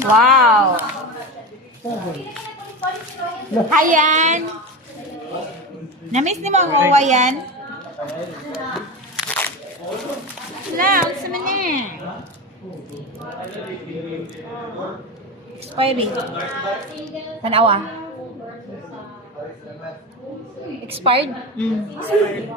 Wow! Ayan! Na-miss ni mo ang owa yan? Wala, ang sama na. Expiry. Tanawa. Expired? Expired.